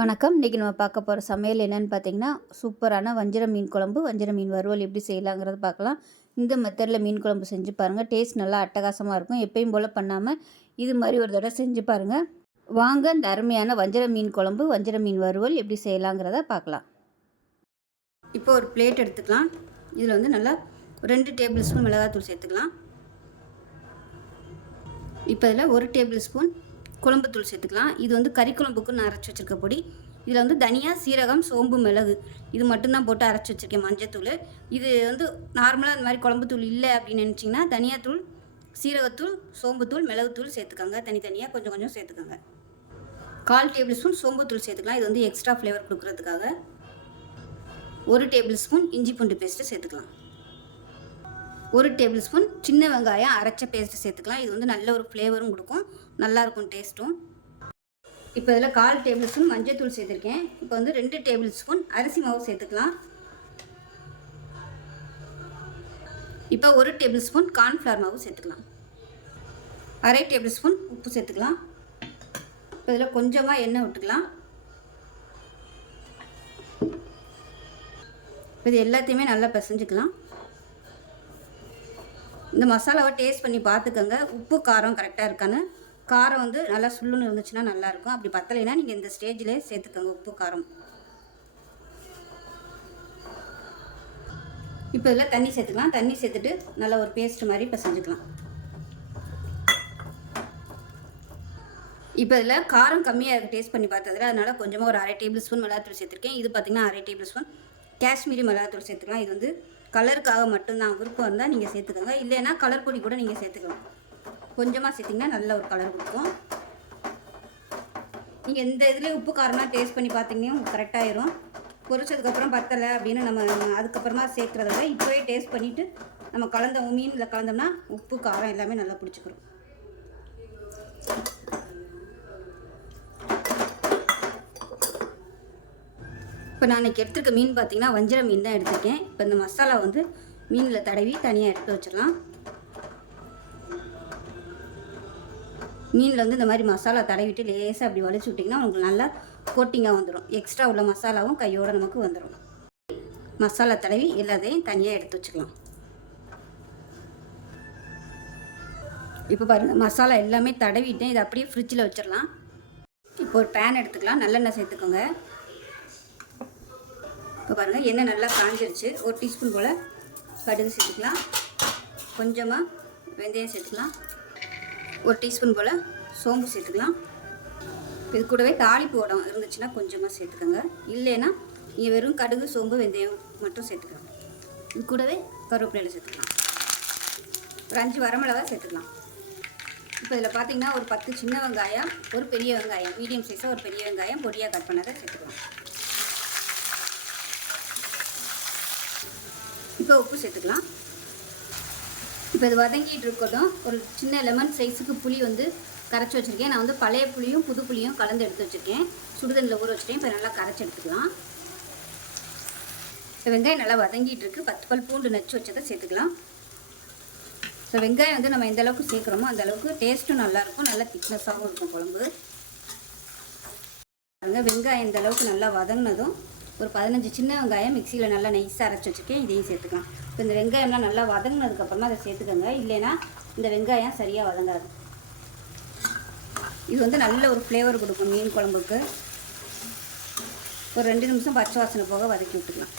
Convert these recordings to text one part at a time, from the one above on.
வணக்கம். இன்றைக்கி நம்ம பார்க்க போகிற சமையல் என்னென்னு பார்த்தீங்கன்னா, சூப்பரான வஞ்சர மீன் குழம்பு, வஞ்சர மீன் வறுவல் எப்படி செய்யலாங்கிறத பார்க்கலாம். இந்த மெத்தடில் மீன் குழம்பு செஞ்சு பாருங்கள். டேஸ்ட் நல்லா அட்டகாசமாக இருக்கும். எப்பயும் போல் பண்ணாமல் இது மாதிரி ஒரு தடவை செஞ்சு பாருங்கள். வாங்க இந்த அருமையான வஞ்சர மீன் குழம்பு, வஞ்சர மீன் வறுவல் எப்படி செய்யலாங்கிறத பார்க்கலாம். இப்போ ஒரு பிளேட் எடுத்துக்கலாம். இதில் வந்து நல்லா 2 டேபிள் ஸ்பூன் மிளகாத்தூள் சேர்த்துக்கலாம். இப்போ இதில் 1 டேபிள் ஸ்பூன் குழம்புத்தூள் சேர்த்துக்கலாம். இது வந்து கறி குழம்புக்கு நான் அரைச்சி வச்சுருக்க பொடி. இதில் வந்து தனியா, சீரகம், சோம்பு, மிளகு இது மட்டும்தான் போட்டு அரைச்சி வச்சுருக்கேன். மஞ்சத்தூள் இது வந்து நார்மலாக இந்த மாதிரி குழம்புத்தூள் இல்லை அப்படின்னு நினச்சிங்கன்னா தனியாத்தூள், சீரகத்தூள், சோம்புத்தூள், மிளகுத்தூள் சேர்த்துக்கோங்க. தனித்தனியாக கொஞ்சம் கொஞ்சம் சேர்த்துக்கோங்க. 1/4 டேபிள் ஸ்பூன் சோம்புத்தூள் சேர்த்துக்கலாம். இது வந்து எக்ஸ்ட்ரா ஃப்ளேவர் கொடுக்குறதுக்காக. 1 டேபிள் ஸ்பூன் இஞ்சி பூண்டு பேஸ்ட்டு சேர்த்துக்கலாம். 1 டேபிள் ஸ்பூன் சின்ன வெங்காயம் அரைச்ச பேஸ்ட்டு சேர்த்துக்கலாம். இது வந்து நல்ல ஒரு ஃப்ளேவரும் கொடுக்கும், நல்லாயிருக்கும் டேஸ்ட்டும். இப்போ இதில் 1/4 டேபிள் ஸ்பூன் மஞ்சள் சேர்த்துருக்கேன். இப்போ வந்து 2 டேபிள் ஸ்பூன் அரிசி மாவு சேர்த்துக்கலாம். இப்போ 1 டேபிள் ஸ்பூன் கார்ன்ஃப்ளவர் மாவு சேர்த்துக்கலாம். 1/2 டேபிள் ஸ்பூன் உப்பு சேர்த்துக்கலாம். இப்போ இதில் கொஞ்சமாக எண்ணெய் விட்டுக்கலாம். இப்போ இது எல்லாத்தையுமே நல்லா பிசைஞ்சுக்கலாம். இந்த மசாலாவை டேஸ்ட் பண்ணி பார்த்துக்கோங்க, உப்பு காரம் கரெக்டாக இருக்கான்னு. காரம் வந்து நல்லா சுள்ளுன்னு இருந்துச்சுன்னா நல்லாயிருக்கும். அப்படி பத்தலைன்னா நீங்கள் இந்த ஸ்டேஜிலே சேர்த்துக்கோங்க உப்பு காரம். இப்போ இதில் தண்ணி சேர்த்துக்கலாம். தண்ணி சேர்த்துட்டு நல்லா ஒரு பேஸ்ட் மாதிரி பிசைஞ்சுக்கலாம். இப்போ இதில் காரம் கம்மியாக இருக்குது டேஸ்ட் பண்ணி பார்த்ததில், அதனால் கொஞ்சமாக ஒரு 1/2 டேபிள் ஸ்பூன் மிளகாத்தூள் சேர்த்துருக்கேன். இது பார்த்திங்கன்னா 1/2 டேபிள் ஸ்பூன் காஷ்மீரி மிளகாத்தூள் சேர்த்துக்கலாம். இது வந்து கலருக்காக மட்டும்தான், விருப்பம் இருந்தால் நீங்கள் சேர்த்துக்கோங்க. இல்லைன்னா கலர் பொடி கூட நீங்கள் சேர்த்துக்கலாம். கொஞ்சமாக சேர்த்திங்கன்னா நல்ல ஒரு கலர் கொடுக்கும். நீங்கள் எந்த இதுலேயும் உப்பு காரமாக டேஸ்ட் பண்ணி பார்த்தீங்கன்னா உங்களுக்கு கரெக்டாகிடும். பொரிச்சதுக்கப்புறம் பத்தலை அப்படின்னு நம்ம அதுக்கப்புறமா சேர்க்குறத விட இப்போவே டேஸ்ட் பண்ணிவிட்டு நம்ம கலந்த மீனில் கலந்தோம்னா உப்பு காரம் எல்லாமே நல்லா பிடிச்சிக்கிறோம். இப்போ நான் இன்றைக்கி எடுத்துருக்க மீன் பார்த்திங்கன்னா வஞ்சர மீன் தான் எடுத்துருக்கேன். இப்போ இந்த மசாலா வந்து மீனில் தடவி தனியாக எடுத்து வச்சிடலாம். மீனில் வந்து இந்த மாதிரி மசாலா தடவிட்டு லேசாக அப்படி வலிச்சு விட்டிங்கன்னா உங்களுக்கு நல்லா கோட்டிங்காக வந்துடும். எக்ஸ்ட்ரா உள்ள மசாலாவும் கையோடு நமக்கு வந்துடும். மசாலா தடவி எல்லாத்தையும் தனியாக எடுத்து வச்சுக்கலாம். இப்போ பாருங்கள் மசாலா எல்லாமே தடவிட்டேன். இதை அப்படியே ஃப்ரிட்ஜில் வச்சிடலாம். இப்போ ஒரு பேன் எடுத்துக்கலாம். நல்லெண்ணெய் சேர்த்துக்கோங்க. இப்போ பாருங்கள் எண்ணெய் நல்லா காஞ்சிருச்சு. 1 டீஸ்பூன் போல் கடுகு சேர்த்துக்கலாம். கொஞ்சமாக வெந்தயம் சேர்த்துக்கலாம். 1 டீஸ்பூன் போல் சோம்பு சேர்த்துக்கலாம். இது கூடவே தாளிப்பு உடம் இருந்துச்சுன்னா கொஞ்சமாக சேர்த்துக்கோங்க. இல்லைன்னா நீங்கள் வெறும் கடுகு, சோம்பு, வெந்தயம் மட்டும் சேர்த்துக்கலாம். இது கூடவே கருவேப்பிலையில் சேர்த்துக்கலாம். ஒரு 5 வரமிளகா சேர்த்துக்கலாம். இப்போ இதில் பார்த்தீங்கன்னா ஒரு 10 சின்ன வெங்காயம், ஒரு பெரிய வெங்காயம், மீடியம் சைஸாக ஒரு பெரிய வெங்காயம் பொடியாக கட் பண்ணதை சேர்த்துக்கலாம். இப்போ உப்பு சேர்த்துக்கலாம். இப்போ இது வதங்கிட்டு இருக்கட்டும். ஒரு சின்ன லெமன் சைஸுக்கு புளி வந்து கரைச்சி வச்சுருக்கேன். நான் வந்து பழைய புளியும் புது புளியும் கலந்து எடுத்து வச்சுருக்கேன். சுடுதண்ணில் ஊற வச்சுட்டேன். இப்போ நல்லா கரைச்சி எடுத்துக்கலாம். இப்போ வெங்காயம் நல்லா வதங்கிட்டு இருக்குது. 10 பல் பூண்டு நச்சு வச்சதை சேர்த்துக்கலாம். ஸோ வெங்காயம் வந்து நம்ம எந்த அளவுக்கு சேர்க்குறோமோ அந்த அளவுக்கு டேஸ்ட்டும் நல்லாயிருக்கும், நல்லா திக்னஸாகவும் இருக்கும் குழம்பு. வெங்காயம் இந்த அளவுக்கு நல்லா வதங்கினதும் ஒரு 15 சின்ன வெங்காயம் மிக்சியில் நல்லா நைஸாக அரைச்சி வச்சுருக்கேன். இதையும் சேர்த்துக்கலாம். இப்போ இந்த வெங்காயம்லாம் நல்லா வதங்கினதுக்கப்புறமா அதை சேர்த்துக்கோங்க. இல்லைன்னா இந்த வெங்காயம் சரியாக வதங்காது. இது வந்து நல்ல ஒரு ஃப்ளேவர் கொடுக்கும் மீன் குழம்புக்கு. ஒரு 2 நிமிஷம் பச்சை வாசனை போக வதக்கி விட்டுக்கலாம்.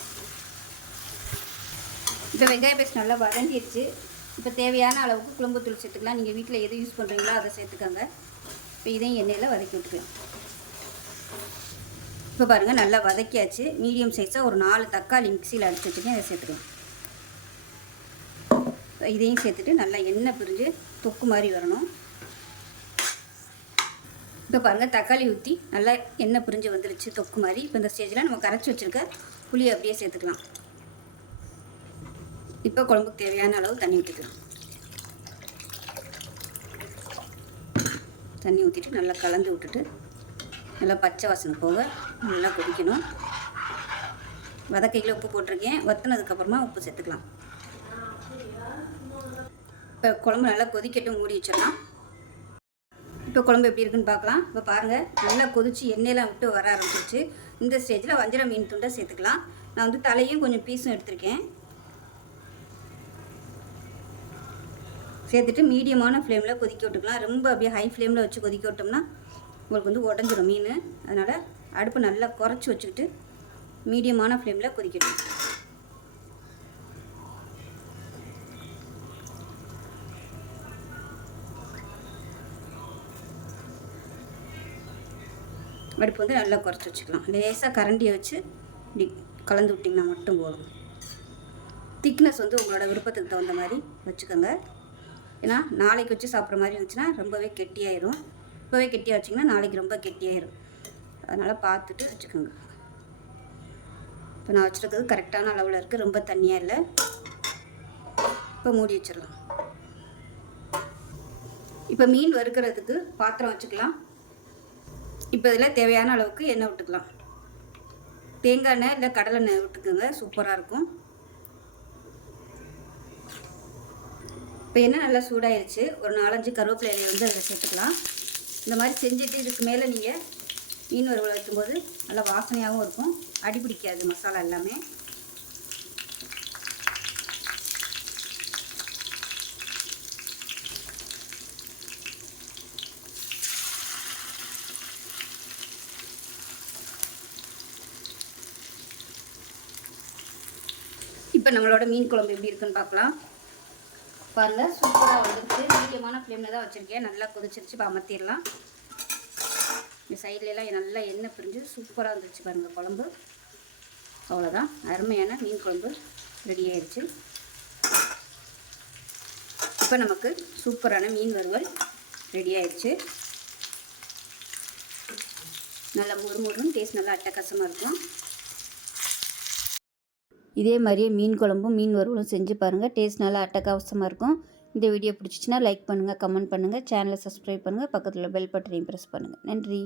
இப்போ வெங்காய பேஸ்ட் நல்லா வதங்கிடுச்சு. இப்போ தேவையான அளவுக்கு குழம்புத்தூள் சேர்த்துக்கலாம். நீங்கள் வீட்டில் எது யூஸ் பண்ணுறீங்களோ அதை சேர்த்துக்கோங்க. இப்போ இதையும் எண்ணெயில் வதக்கி விட்டுக்கலாம். இப்போ பாருங்கள் நல்லா வதக்கியாச்சு. மீடியம் சைஸாக ஒரு 4 தக்காளி மிக்சியில் அடிச்சு வச்சுருக்கேன். அதை சேர்த்துக்கலாம். இதையும் சேர்த்துட்டு நல்லா எண்ணெய் பிரிஞ்சு தொக்கு மாதிரி வரணும். இப்போ பாருங்கள் தக்காளி ஊற்றி நல்லா எண்ணெய் பிரிஞ்சு வந்துருச்சு தொக்கு மாதிரி. இப்போ இந்த ஸ்டேஜில் நம்ம கரைச்சி வச்சுருக்க புளியை அப்படியே சேர்த்துக்கலாம். இப்போ குழம்புக்கு தேவையான அளவு தண்ணி ஊற்றிக்கலாம். தண்ணி ஊற்றிட்டு நல்லா கலந்து விட்டுட்டு நல்லா பச்சை வாசனை போக நல்லா கொதிக்கணும். வதக்கையில் உப்பு போட்டிருக்கேன். வற்றினதுக்கப்புறமா உப்பு சேர்த்துக்கலாம். இப்போ குழம்பு நல்லா கொதிக்கட்டும், மூடி வச்சிடலாம். இப்போ குழம்பு எப்படி இருக்குன்னு பார்க்கலாம். இப்போ பாருங்கள், நல்லா கொதிச்சு எண்ணெயெல்லாம் விட்டு வர ஆரம்பிச்சிருச்சு. இந்த ஸ்டேஜில் வஞ்சர மீன் துண்டை சேர்த்துக்கலாம். நான் வந்து தலையும் கொஞ்சம் பீஸும் எடுத்திருக்கேன். சேர்த்துட்டு மீடியமான ஃப்ளேமில் கொதிக்க விட்டுக்கலாம். ரொம்ப அப்படியே ஹை ஃப்ளேமில் வச்சு கொதிக்க விட்டோம்னா உங்களுக்கு வந்து உடஞ்சிடும் மீன். அதனால் அடுப்பு நல்லா குறைச்சி வச்சுக்கிட்டு மீடியமான ஃப்ளேமில் கொதிக்கட்டும். அடுப்பு வந்து நல்லா குறைச்சி வச்சுக்கலாம். லேசாக கரண்டியை வச்சு இப்படி கலந்து விட்டிங்கன்னா மட்டும் போதும். திக்னஸ் வந்து உங்களோட விருப்பத்துக்கு தகுந்த மாதிரி வச்சுக்கோங்க. ஏன்னா நாளைக்கு வச்சு சாப்பிட்ற மாதிரி இருந்துச்சுன்னா ரொம்பவே கெட்டியாயிரும். இப்போவே கெட்டியாக வச்சிங்கன்னா நாளைக்கு ரொம்ப கெட்டியாயிரும். அதனால் பார்த்துட்டு வச்சுக்கோங்க. இப்போ நான் வச்சுருக்கிறது கரெக்டான அளவில் இருக்குது, ரொம்ப தண்ணியாக இல்லை. இப்போ மூடி வச்சிடலாம். இப்போ மீன் வறுக்கிறதுக்கு பாத்திரம் வச்சுக்கலாம். இப்போ இதில் தேவையான அளவுக்கு எண்ணெய் விட்டுக்கலாம். தேங்காய் எண்ணெய் இல்லை கடலை எண்ணெய் விட்டுக்குங்க, சூப்பராக இருக்கும். இப்போ எண்ணெய் நல்லா சூடாயிருச்சு. ஒரு 4-5 கருவேப்பிலை இலையை வந்து அதில் சேர்த்துக்கலாம். இந்த மாதிரி செஞ்சுட்டு இதுக்கு மேலே நீங்கள் மீன் வறுவல் வைக்கும்போது நல்லா வாசனையாகவும் இருக்கும், அடி பிடிக்காது மசாலா எல்லாமே. இப்போ நம்மளோட மீன் குழம்பு எப்படி இருக்குன்னு பார்க்கலாம். பாருங்கள், சூப்பராக வந்துருச்சு. மீடியமான ஃப்ளேமில் தான் வச்சுருக்கேன். நல்லா கொதிச்சிருச்சு. இப்போ அமர்த்திடலாம். இந்த சைட்லலாம் நல்லா எண்ணெய் பிரிஞ்சு சூப்பராக வந்துருச்சு பாருங்கள் குழம்பு. அவ்வளோதான், அருமையான மீன் குழம்பு ரெடி ஆயிடுச்சு. இப்போ நமக்கு சூப்பரான மீன் வறுவல் ரெடி ஆயிடுச்சு. நல்லா முறுமுறுன்னு டேஸ்ட் நல்லா அட்டகாசமாக இருக்கும். இதே மாதிரியே மீன் குழம்பும் மீன் வறுவலும் செஞ்சு பாருங்கள். டேஸ்ட் நல்லா அட்டகாசமாக இருக்கும். இந்த வீடியோ பிடிச்சிச்சின்னா லைக் பண்ணுங்கள், கமெண்ட் பண்ணுங்கள், சேனலை சப்ஸ்கிரைப் பண்ணுங்கள், பக்கத்தில் பெல் பட்டனையும் ப்ரெஸ் பண்ணுங்கள். நன்றி.